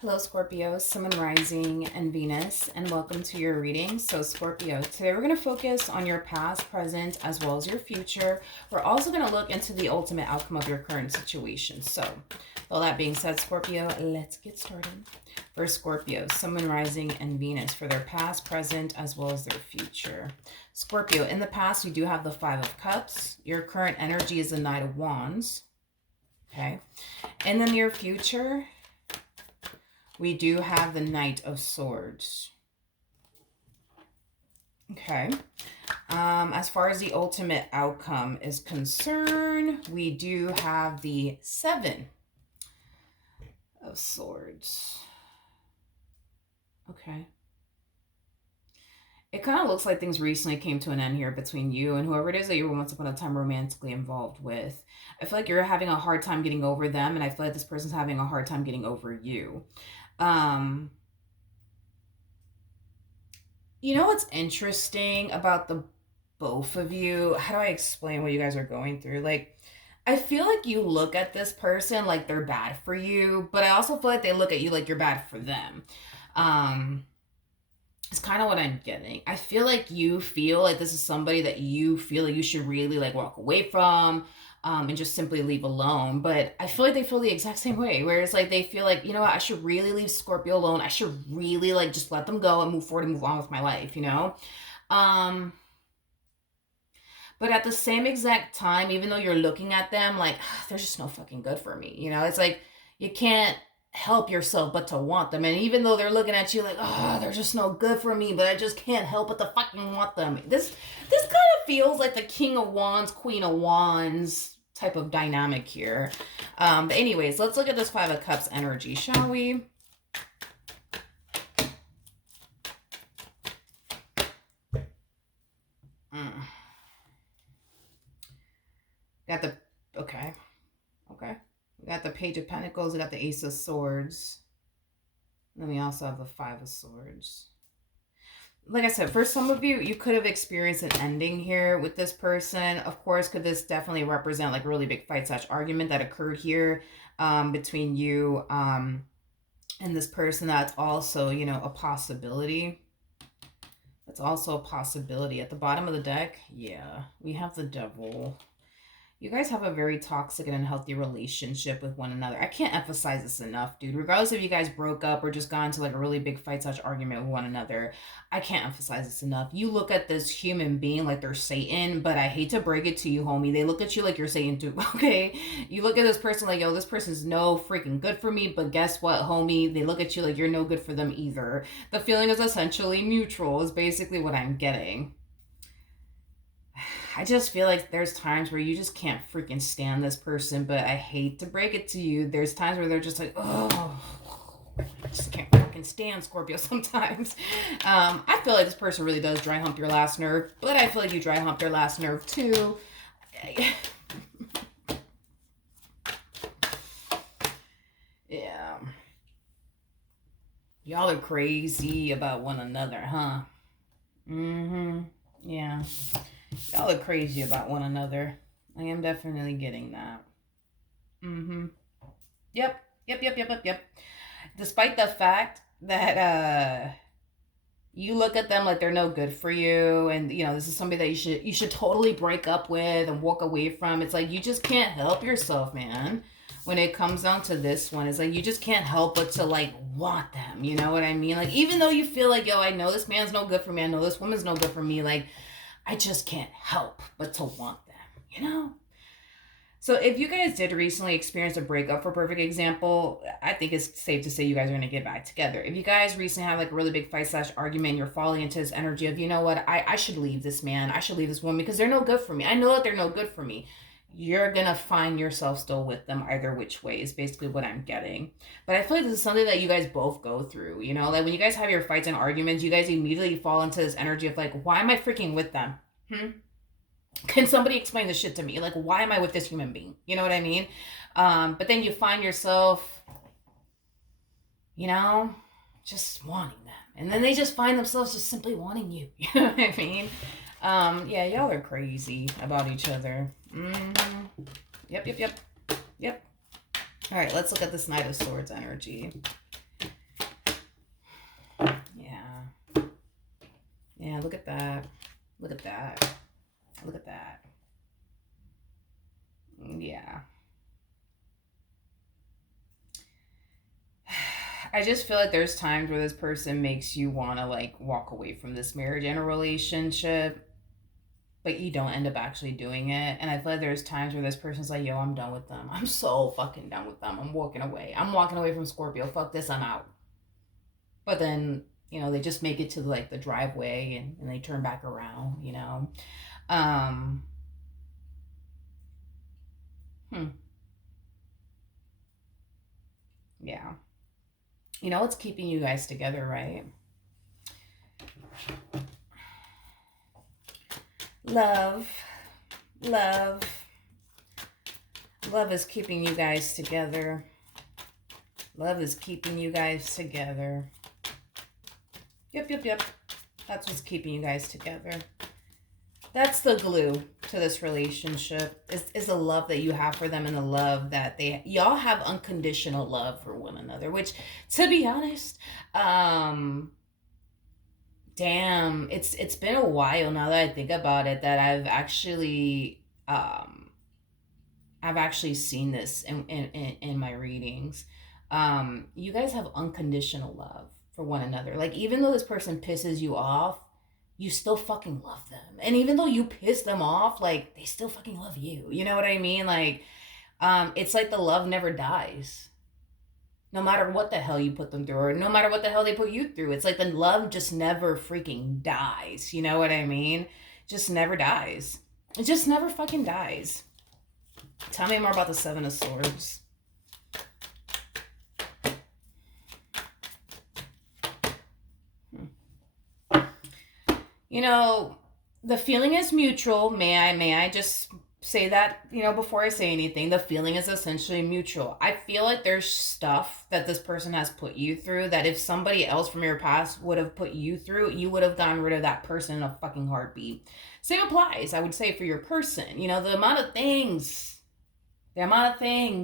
Hello, Scorpio, Sun, Rising, and Venus, and welcome to your reading. So, Scorpio, today we're going to focus on your past, present, as well as your future. We're also going to look into the ultimate outcome of your current situation. So, all that being said, Scorpio, let's get started. For Scorpio, Sun, Rising, and Venus for their past, present, as well as their future. Scorpio, in the past, you do have the Five of Cups. Your current energy is the Knight of Wands. Okay. In the near future, we do have the Knight of Swords. Okay. As far as the ultimate outcome is concerned, we do have the Seven of Swords. Okay. It kind of looks like things recently came to an end here between you and whoever it is that you were once upon a time romantically involved with. I feel like you're having a hard time getting over them, and I feel like this person's having a hard time getting over you. You know what's interesting about the both of you? How do I explain what you guys are going through? Like, I feel like you look at this person like they're bad for you, but I also feel like they look at you like you're bad for them. It's kind of what I'm getting. I feel like you feel like this is somebody that you feel like you should really like walk away from, and just simply leave alone. But I feel like they feel the exact same way, where it's like they feel like, you know what, I should really leave Scorpio alone. I should really like just let them go and move forward and move on with my life, you know? But at the same exact time, even though you're looking at them like, they're just no fucking good for me, you know? It's like you can't help yourself but to want them. And even though they're looking at you like, oh, they're just no good for me, but I just can't help but to fucking want them. This kind of feels like the King of Wands, Queen of Wands type of dynamic here. But anyways, let's look at this Five of Cups energy, shall we? Got the, okay. We got the Page of Pentacles, we got the Ace of Swords. And then we also have the Five of Swords. Like I said, for some of you, you could have experienced an ending here with this person. Of course, could this definitely represent like a really big fight / argument that occurred here between you and this person. That's also, you know, a possibility. That's also a possibility. At the bottom of the deck, yeah, we have the Devil. You guys have a very toxic and unhealthy relationship with one another. I can't emphasize this enough, dude. Regardless if you guys broke up or just got into like a really big fight / argument with one another, I can't emphasize this enough. You look at this human being like they're Satan, but I hate to break it to you, homie. They look at you like you're Satan too, okay? You look at this person like, yo, this person's no freaking good for me, but guess what, homie? They look at you like you're no good for them either. The feeling is essentially mutual is basically what I'm getting. I just feel like there's times where you just can't freaking stand this person, but I hate to break it to you. There's times where they're just like, oh, I just can't fucking stand Scorpio sometimes. I feel like this person really does dry hump your last nerve, but I feel like you dry hump their last nerve too. Yeah. Y'all are crazy about one another, huh? Yeah. Y'all are crazy about one another. I am definitely getting that. Yep. Despite the fact that you look at them like they're no good for you, and you know this is somebody that you should totally break up with and walk away from. It's like you just can't help yourself, man. When it comes down to this one, it's like you just can't help but to like want them. You know what I mean? Like even though you feel like, yo, I know this man's no good for me, I know this woman's no good for me, like I just can't help but to want them, you know? So if you guys did recently experience a breakup, for perfect example, I think it's safe to say you guys are going to get back together. If you guys recently have like a really big fight / argument, you're falling into this energy of, you know what, I should leave this man, I should leave this woman because they're no good for me. I know that they're no good for me. You're going to find yourself still with them either which way is basically what I'm getting. But I feel like this is something that you guys both go through, you know? Like when you guys have your fights and arguments, you guys immediately fall into this energy of like, why am I freaking with them? Can somebody explain this shit to me? Like, why am I with this human being? You know what I mean? But then you find yourself, you know, just wanting them. And then they just find themselves just simply wanting you. You know what I mean? Yeah, y'all are crazy about each other. Yep. All right, let's look at this Knight of Swords energy. Yeah, look at that. Look at that. Look at that. Yeah. I just feel like there's times where this person makes you want to like walk away from this marriage and a relationship, but you don't end up actually doing it. And I feel like there's times where this person's like, yo, I'm done with them. I'm so fucking done with them. I'm walking away. I'm walking away from Scorpio. Fuck this. I'm out. But then, they just make it to like the driveway and they turn back around. Um, hmm, yeah. What's keeping you guys together, right? Love. Love. Love is keeping you guys together. Love is keeping you guys together. Yep. That's what's keeping you guys together. That's the glue to this relationship is the love that you have for them and the love that y'all have unconditional love for one another, which, to be honest, damn, it's been a while now that I think about it that I've actually seen this in my readings. You guys have unconditional love for one another. Like, even though this person pisses you off, you still fucking love them. And even though you piss them off, like, they still fucking love you. You know what I mean? Like, it's like the love never dies. No matter what the hell you put them through, or no matter what the hell they put you through. It's like the love just never freaking dies. You know what I mean? Just never dies. It just never fucking dies. Tell me more about the Seven of Swords. The feeling is mutual. May I just say that, before I say anything, the feeling is essentially mutual. I feel like there's stuff that this person has put you through that if somebody else from your past would have put you through, you would have gotten rid of that person in a fucking heartbeat. Same applies, I would say, for your person. The amount of things,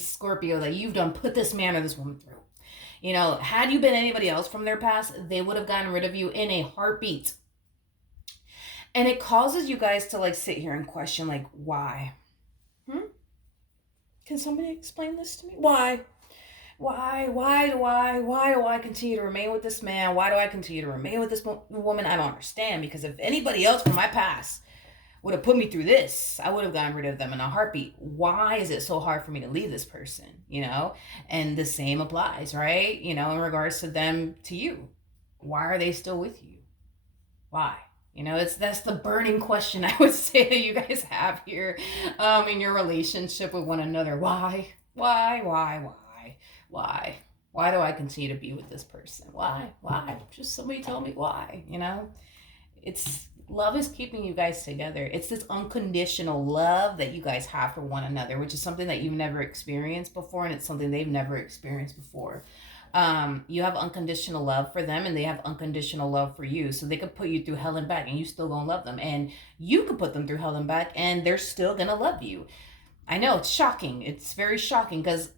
Scorpio, that you've done put this man or this woman through. Had you been anybody else from their past, they would have gotten rid of you in a heartbeat. And it causes you guys to like sit here and question, like, why? Can somebody explain this to me? Why? Why do I continue to remain with this man? Why do I continue to remain with this woman? I don't understand, because if anybody else from my past would have put me through this, I would have gotten rid of them in a heartbeat. Why is it so hard for me to leave this person? And the same applies, right? In regards to them, to you. Why are they still with you? Why? That's the burning question, I would say, that you guys have here in your relationship with one another. Why? Why do I continue to be with this person? Why? Just somebody tell me why. It's love is keeping you guys together. It's this unconditional love that you guys have for one another, which is something that you've never experienced before, and it's something they've never experienced before. You have unconditional love for them, and they have unconditional love for you. So they could put you through hell and back, and you still gonna love them. And you could put them through hell and back, and they're still gonna love you. I know, it's shocking. It's very shocking, because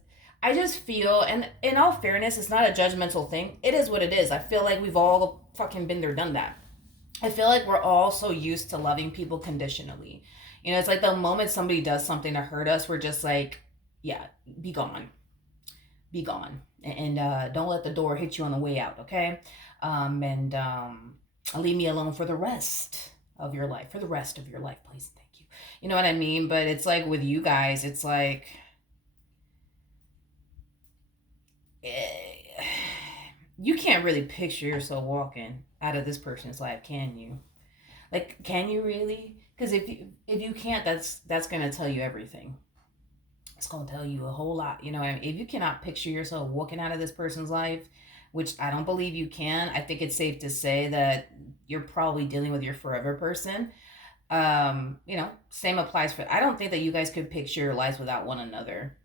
I just feel, and in all fairness, it's not a judgmental thing. It is what it is. I feel like we've all fucking been there, done that. I feel like we're all so used to loving people conditionally. It's like the moment somebody does something to hurt us, we're just like, yeah, be gone. Be gone. And don't let the door hit you on the way out, okay? And leave me alone for the rest of your life. For the rest of your life, please. Thank you. You know what I mean? But it's like with you guys, it's like, you can't really picture yourself walking out of this person's life, can you? Like, can you really? Because if you can't, that's gonna tell you everything. It's gonna tell you a whole lot. If you cannot picture yourself walking out of this person's life, which I don't believe you can, I think it's safe to say that you're probably dealing with your forever person. Same applies for. I don't think that you guys could picture your lives without one another.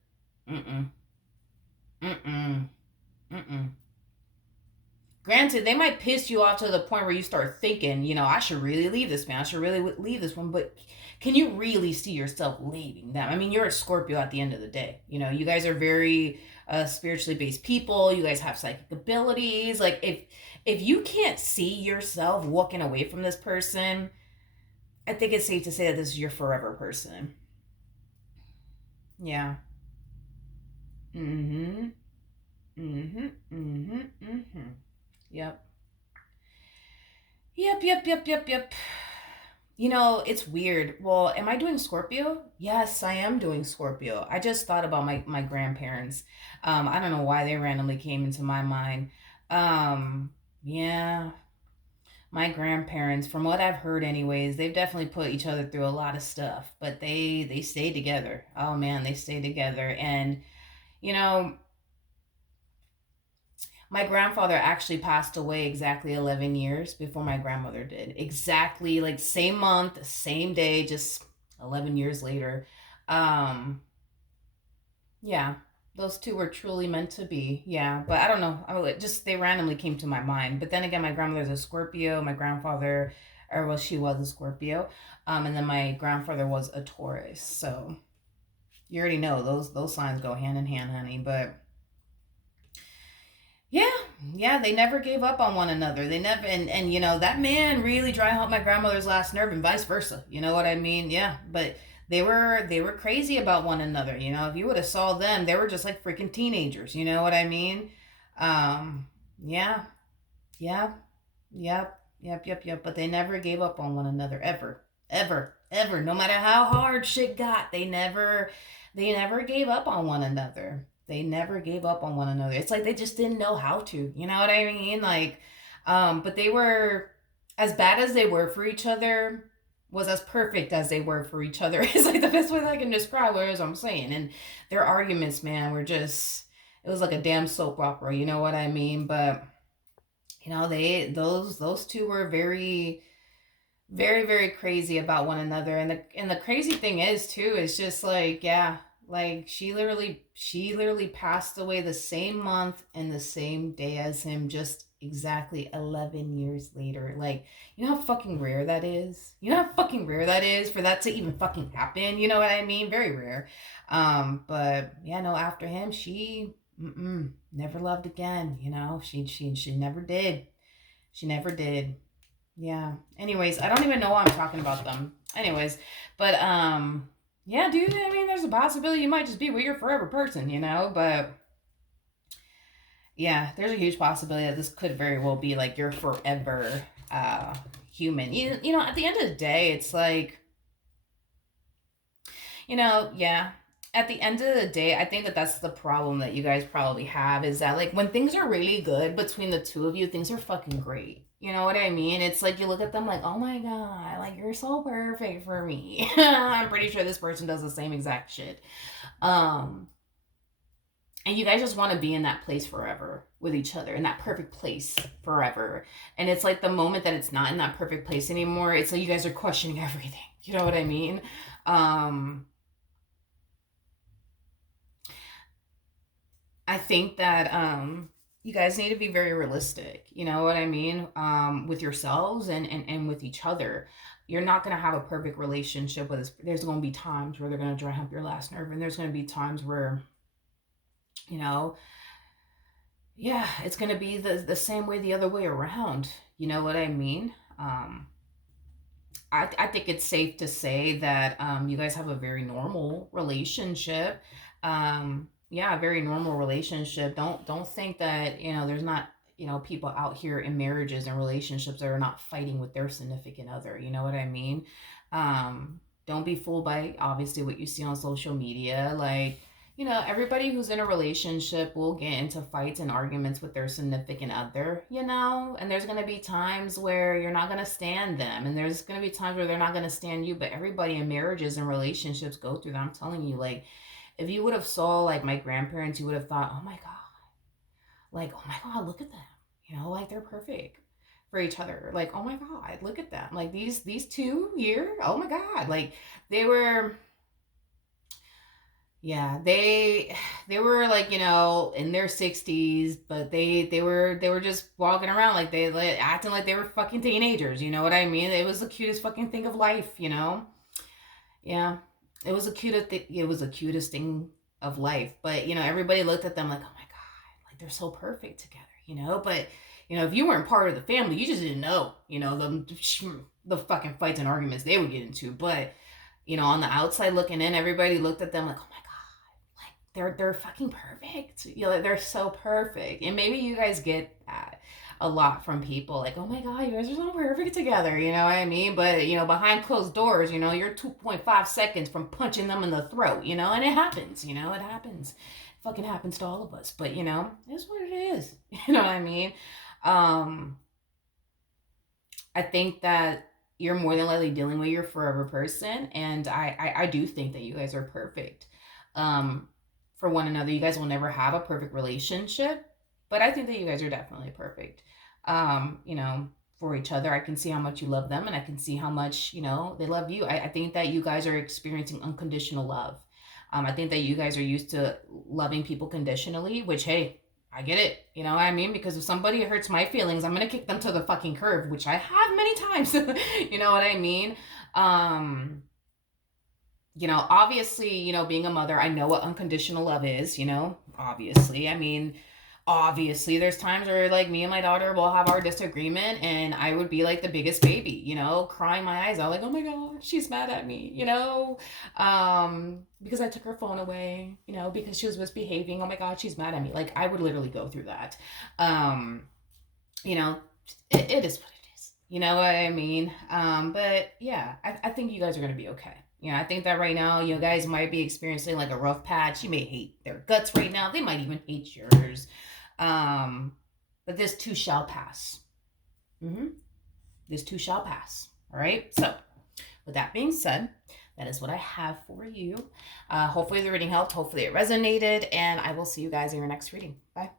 Mm mm. Mm. Granted, they might piss you off to the point where you start thinking, I should really leave this man. I should really leave this one. But can you really see yourself leaving them? I mean, you're a Scorpio at the end of the day. You guys are very spiritually based people. You guys have psychic abilities. Like if you can't see yourself walking away from this person, I think it's safe to say that this is your forever person. Yeah. Mm-hmm. Mm-hmm. Mm-hmm. Mm-hmm. Yep. Yep. Yep. Yep. Yep. Yep. You know, it's weird. Well, am I doing Scorpio? Yes, I am doing Scorpio. I just thought about my grandparents. I don't know why they randomly came into my mind. Yeah, my grandparents, from what I've heard anyways, they've definitely put each other through a lot of stuff, but they stayed together. Oh man, they stayed together. And you know, my grandfather actually passed away exactly 11 years before my grandmother did. Exactly, like same month, same day, just 11 years later. Um, yeah, those two were truly meant to be. Yeah, but I don't know. Just they randomly came to my mind. But then again, my grandmother's a Scorpio. My grandfather, or well, she was a Scorpio. And then my grandfather was a Taurus. So you already know those signs go hand in hand, honey. But yeah, yeah, they never gave up on one another. They never, and you know that man really dry humped my grandmother's last nerve, and vice versa. You know what I mean? Yeah, but they were crazy about one another. You know, if you would have saw them, they were just like freaking teenagers. You know what I mean? Um, yeah, yeah, yep, yep, yep, yep. But they never gave up on one another ever, ever, ever. No matter how hard shit got, they never gave up on one another. They never gave up on one another. It's like they just didn't know how to. You know what I mean? Like, but they were as bad as they were for each other was as perfect as they were for each other. It's like the best way that I can describe what it is I'm saying. And their arguments, man, were just it was like a damn soap opera. You know what I mean? But you know those two were very very very crazy about one another. And the crazy thing is too is just like yeah, like she literally passed away the same month and the same day as him, just exactly 11 years later. Like, you know how fucking rare that is. You know how fucking rare that is for that to even fucking happen. You know what I mean? Very rare. But yeah, no, after him never loved again. You know, she never did. She never did. Yeah. Anyways, I don't even know why I'm talking about them. Anyways, but yeah, dude, I mean there's a possibility you might just be with your forever person, you know, but yeah, there's a huge possibility that this could very well be like your forever human. You know, at the end of the day, it's like, yeah. At the end of the day, I think that that's the problem that you guys probably have is that like when things are really good between the two of you, things are fucking great. You know what I mean? It's like you look at them like, oh my god, like you're so perfect for me. I'm pretty sure this person does the same exact shit. Um, and you guys just want to be in that place forever with each other, in that perfect place forever. And it's like the moment that it's not in that perfect place anymore, it's like you guys are questioning everything. You know what I mean? Um, I think that you guys need to be very realistic. You know what I mean? With yourselves and with each other. You're not gonna have a perfect relationship with this. There's gonna be times where they're gonna dry hump your last nerve, and there's gonna be times where, you know, yeah, it's gonna be the same way the other way around. You know what I mean? I think it's safe to say that you guys have a very normal relationship. Yeah, a very normal relationship. Don't think that there's not people out here in marriages and relationships that are not fighting with their significant other. You know what I mean? Don't be fooled by obviously what you see on social media. Like, everybody who's in a relationship will get into fights and arguments with their significant other, and there's going to be times where you're not going to stand them, and there's going to be times where they're not going to stand you, but everybody in marriages and relationships go through that. I'm telling you, like, if you would have saw, like, my grandparents, you would have thought, oh my God, like, oh my God, look at them, like, they're perfect for each other. Like, oh my God, look at them. Like, these two here, oh my God, like, they were yeah, they were like, in their 60s, but they were just walking around like acting like they were fucking teenagers, you know what I mean? It was the cutest fucking thing of life, you know? Yeah. It was the cutest thing of life. But, you know, everybody looked at them like, oh my God, like they're so perfect together, you know? But, you know, if you weren't part of the family, you just didn't know, you know, the fucking fights and arguments they would get into. But, you know, on the outside looking in, everybody looked at them like, oh my God, like they're fucking perfect. You know, they're so perfect. And maybe you guys get that a lot from people like, oh my God, you guys are so perfect together, you know what I mean? But, you know, behind closed doors, you know, you're 2.5 seconds from punching them in the throat, you know, and it happens, you know, it happens. It fucking happens to all of us. But, you know, it's what it is. You know what I mean? Um, I think that you're more than likely dealing with your forever person, and I do think that you guys are perfect um, for one another. You guys will never have a perfect relationship, but I think that you guys are definitely perfect. You know, for each other. I can see how much you love them, and I can see how much you know they love you. I think that you guys are experiencing unconditional love. I think that you guys are used to loving people conditionally, which hey, I get it. You know what I mean? Because if somebody hurts my feelings, I'm gonna kick them to the fucking curb, which I have many times. You know what I mean? Um, you know, obviously, you know, being a mother, I know what unconditional love is, you know, obviously. I mean, obviously, there's times where like me and my daughter will have our disagreement and I would be like the biggest baby, you know, crying my eyes out, like, oh my God, she's mad at me, you know, because I took her phone away, you know, because she was misbehaving. Oh my God, she's mad at me. Like, I would literally go through that. Um, you know, it is what it is. You know what I mean? But yeah, I think you guys are gonna be okay. You know, I think that right now, you guys might be experiencing like a rough patch. You may hate their guts right now. They might even hate yours. Um, but this too shall pass. Mm-hmm. This too shall pass. All right. So, with that being said, that is what I have for you. Hopefully, the reading helped. Hopefully, it resonated. And I will see you guys in your next reading. Bye.